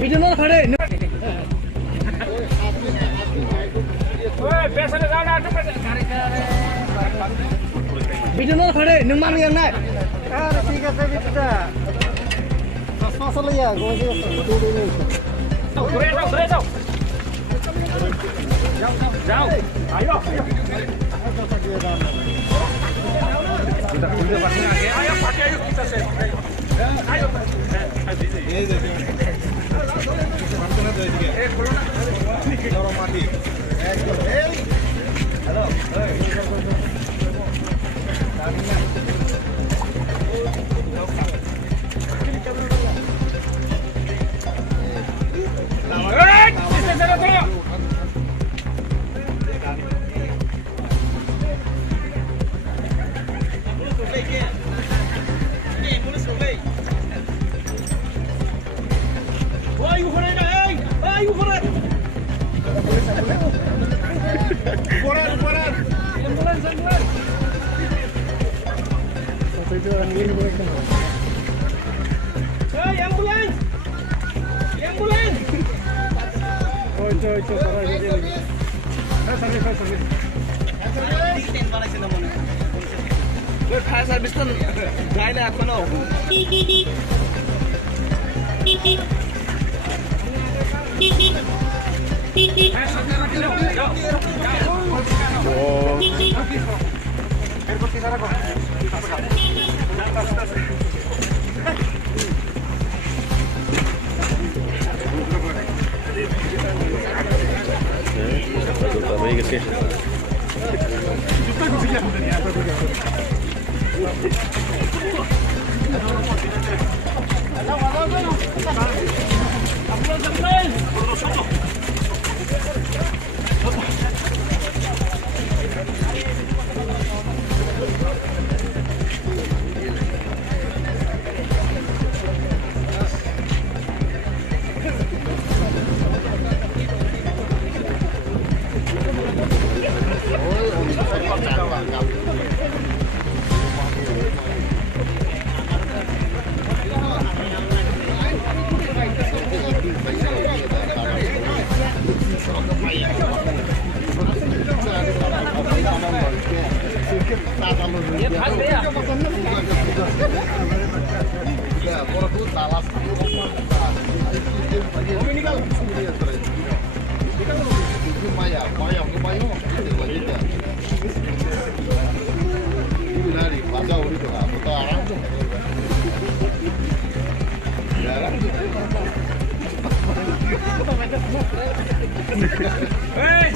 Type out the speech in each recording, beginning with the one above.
Video न खड़े video न खड़े नों मान yang naik अरे ठीक है सभी kita masalah ya gue sih jauh ayo kita punya pasnya ayo pakai ayo kita set ayo fire service tuh lain aku no.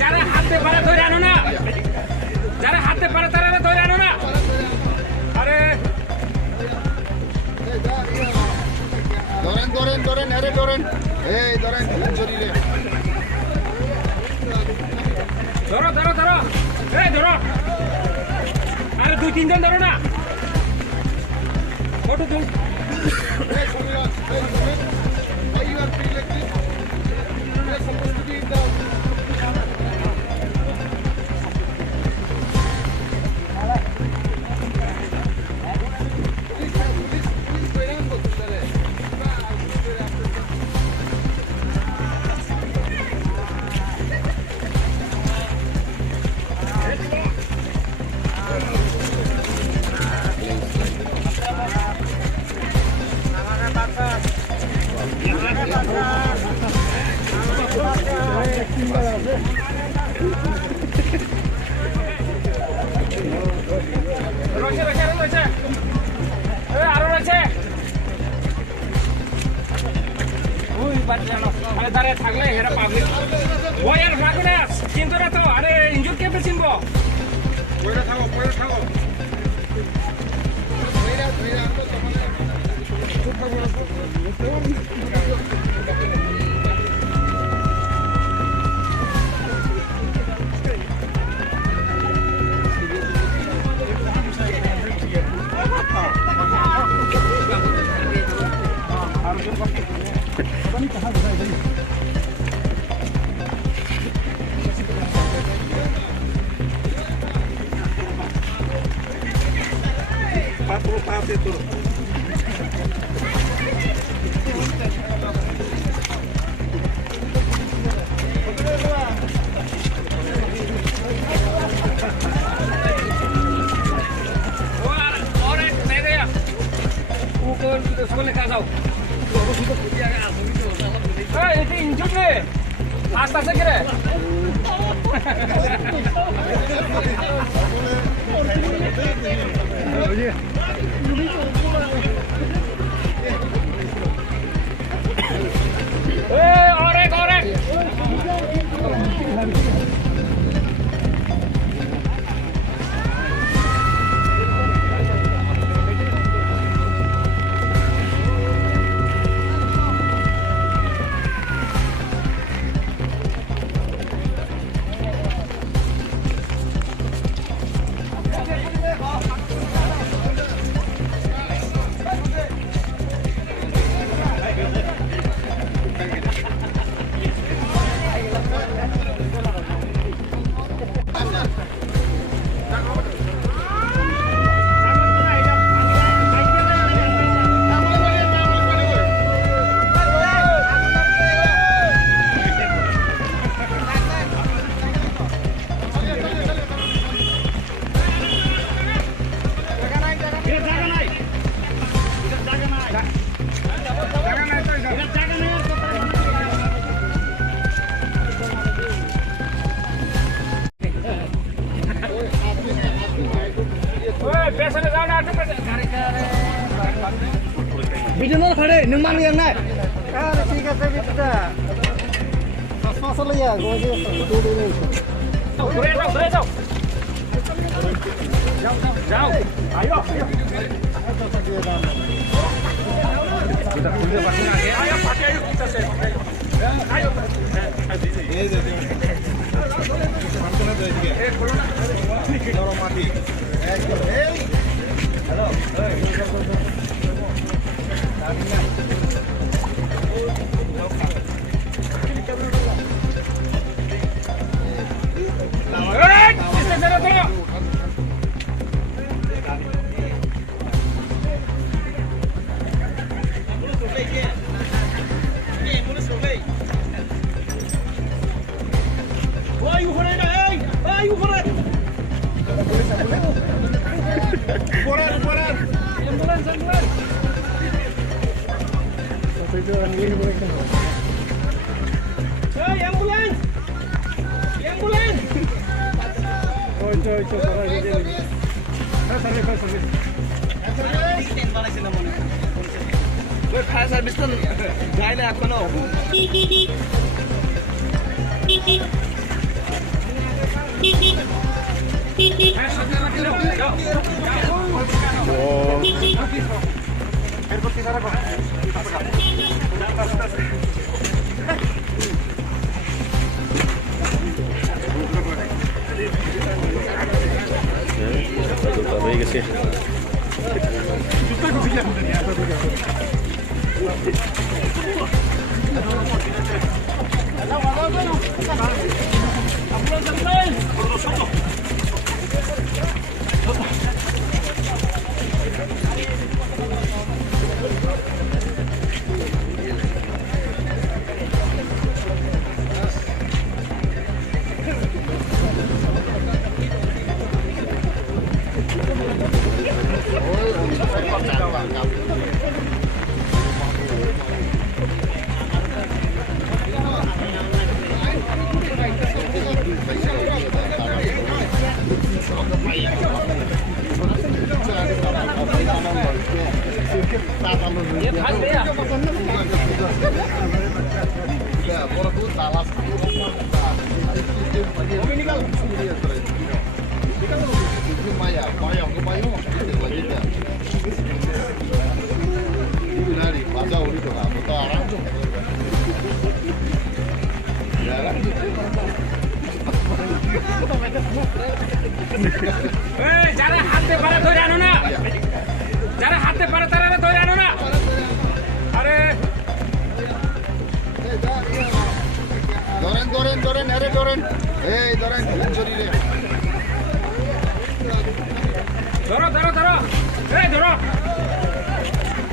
যারা হাতে পারে ধরে আনো না, যারা হাতে পারে তারা ধরে আনো না। আরে ধরেন ধরেন ধরেন, আরে ধরেন, এই ধরেন শরীরে ধরো ধরো ধরো, এই ধরো, আরে দুই তিনজন ধরো না, ফটো তুল। দাঁড়িয়ে থাকলে এরা পাবলিক ওই আর রাখো না, চিনতো না তো। আরে ইঞ্জুর কে চিনবো? পয়লা থাকো, পয়লা থাকো। itu injut nih. Atasnya kira. Orek. बिदिनो खड़े नोंमान yang naik ठीक है बिदा masalah ya gua sih dulu ini Jauh. Ayo. Kita kumpul pakai lagi. Ayo pakai yuk kita saya pakai. Ayo. Dorong mati. Halo. Fire service kan gaya lah aku no. Jangan hati pada tu jangan na. Jangan hati pada terang tu jangan na. Are. Doren, are Doren. Hey, Doren, sorry le. Doro. Hey, Doro.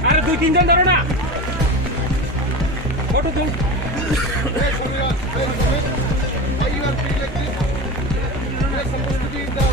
Are 2-3 জন ধরো না। Photo তুল। Hey, why you are free like this? You are supposed to be in the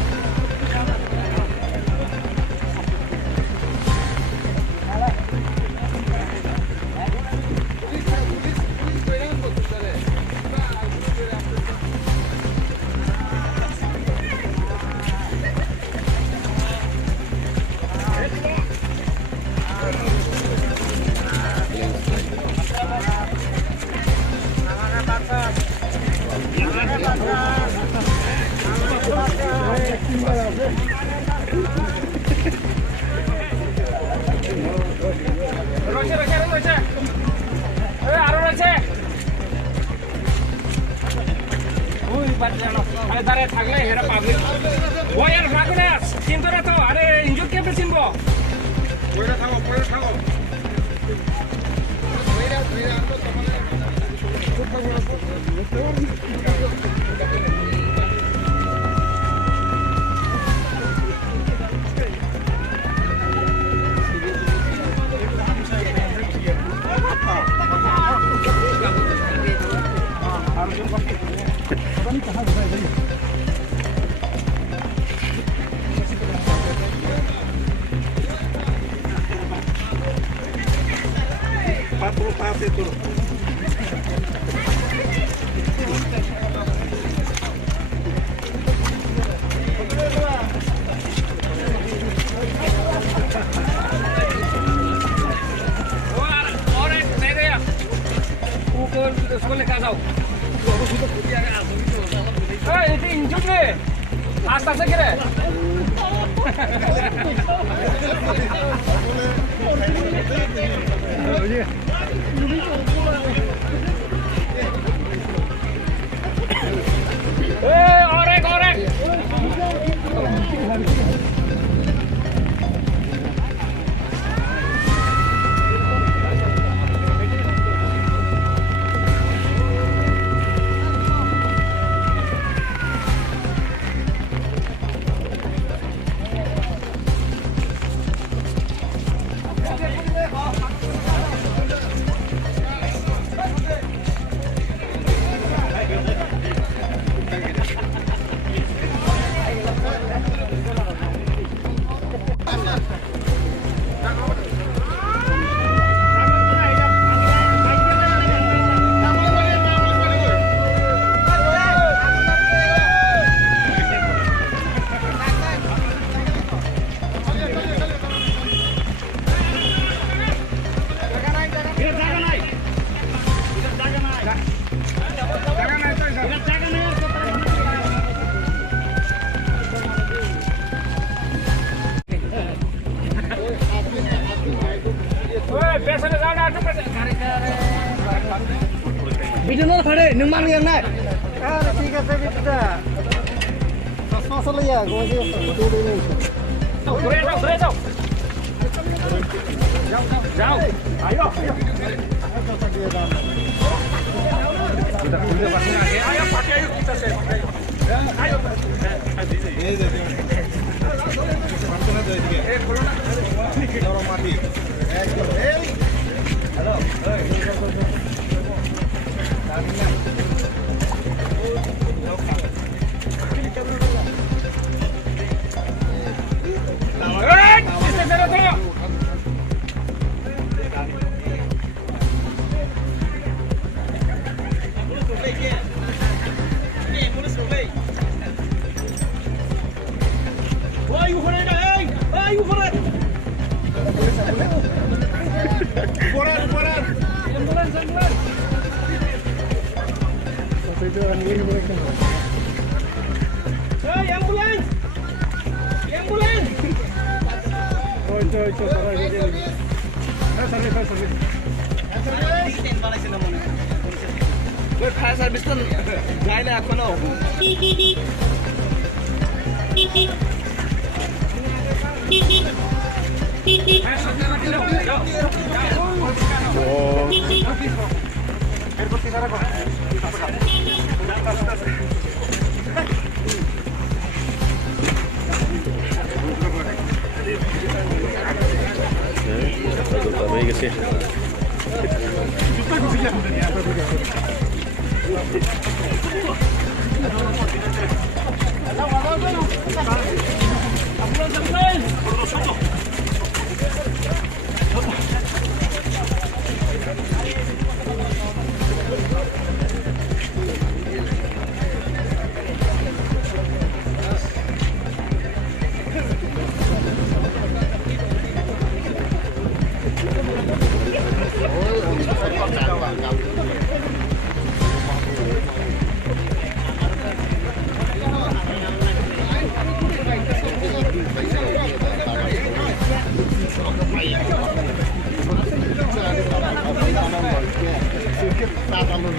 আরে দাঁড়ায় থাকলে এরা public ওই আর রাখো না কিন্তু না তো আরে ইনজুর কেমনে চিনবো ওইটা থাকো স্কুলে কাজ যাও এটা ইনজুর রে আস্তে আস্তে করে অনেক बिदिनो खड़े नों मानो एरनाय ठीक আছে बिदिदा ससले या गजे ঘুরে যাও যাও আয়ো আয়ো পাকে আয়ো কিতাছে আয়ো এই যে পার্টনার দই দিকে এই খোলো না নরম মাটি একদম এই হ্যালো फायर सर्विस तो जाए ना आपको ना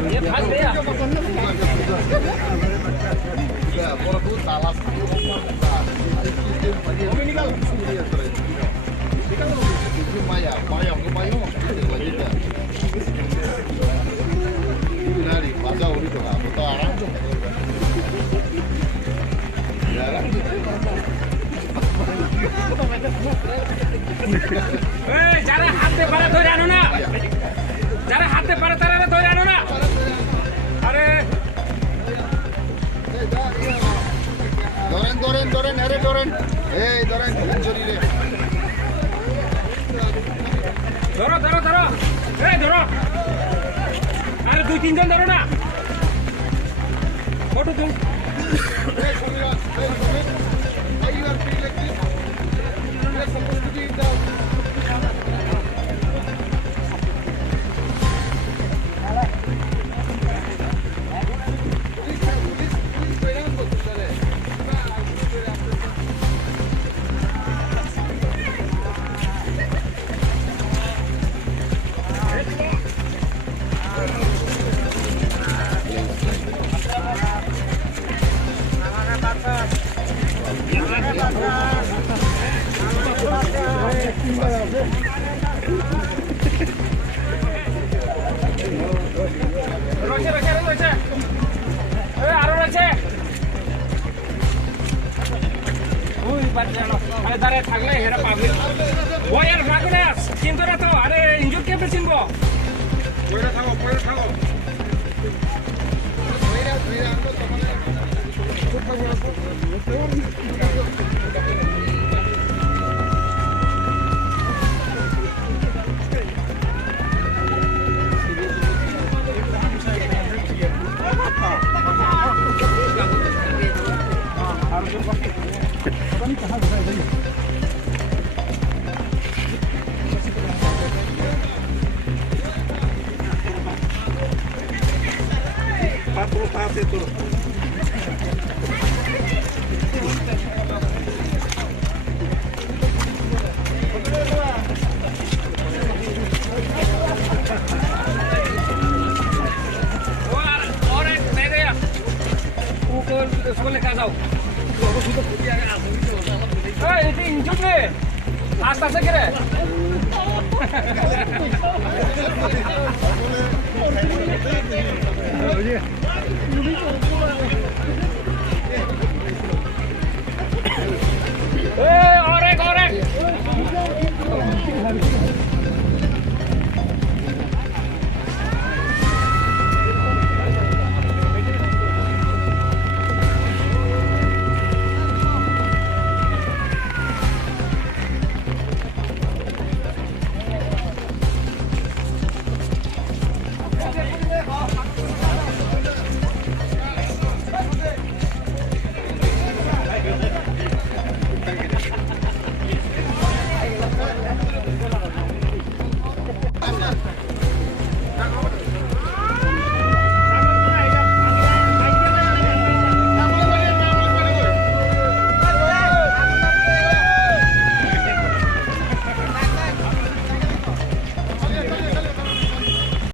ये भाग गया এই যারা হাতে পারে ধরে আনো না, যারা হাতে পারে তারা ধরে আনো না। আরে ধরেন ধরেন ধরেন আরে ধরেন এই ধরেন শরীরে ধরো ধরো ধরো, এই ধরো। আরে 2-3 জন ধরো না, ফটো তুল। এই শরীরে এই শরীরে এই you are feel like this you are suppose to be down রয়েছে রয়েছে আরো রয়েছে, আরো রয়েছে। ওই বাচ্চা আরে দাঁড়ায় থাকলে হেরা পাবলিক ওই আর রাখো না, চিনতো না তো। আরে ইনজুর কেমনে চিনবো? পয়রা থাকো, পয়রা থাকো। স্কুলে কাজ যাও। এটি ইনজুর নে, আস্তে আস্তে করে।